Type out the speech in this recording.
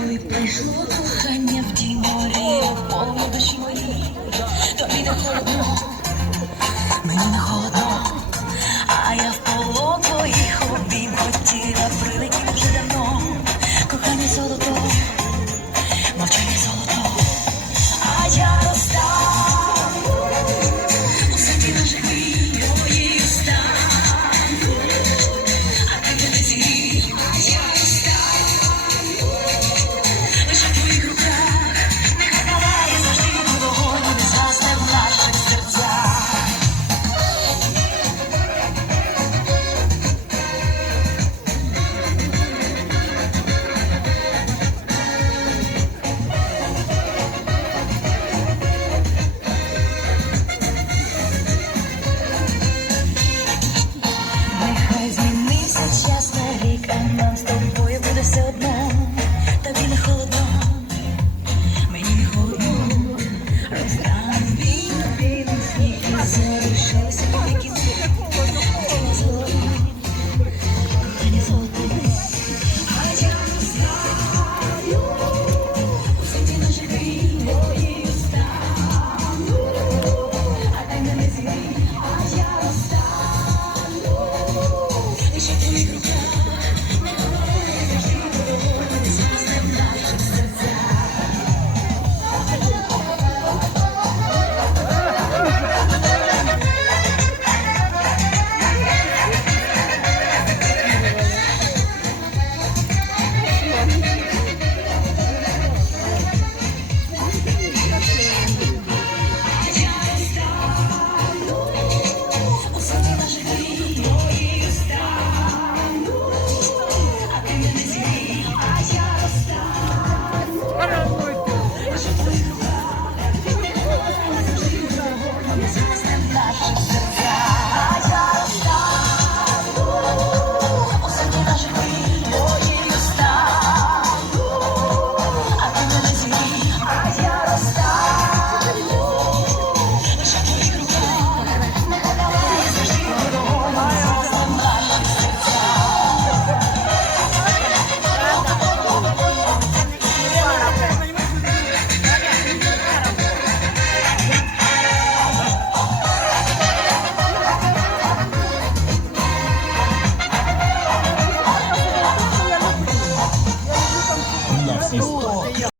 Коли прийшло кохання в тій морі, полно душі мої, тобі не холодно, мені не холодно.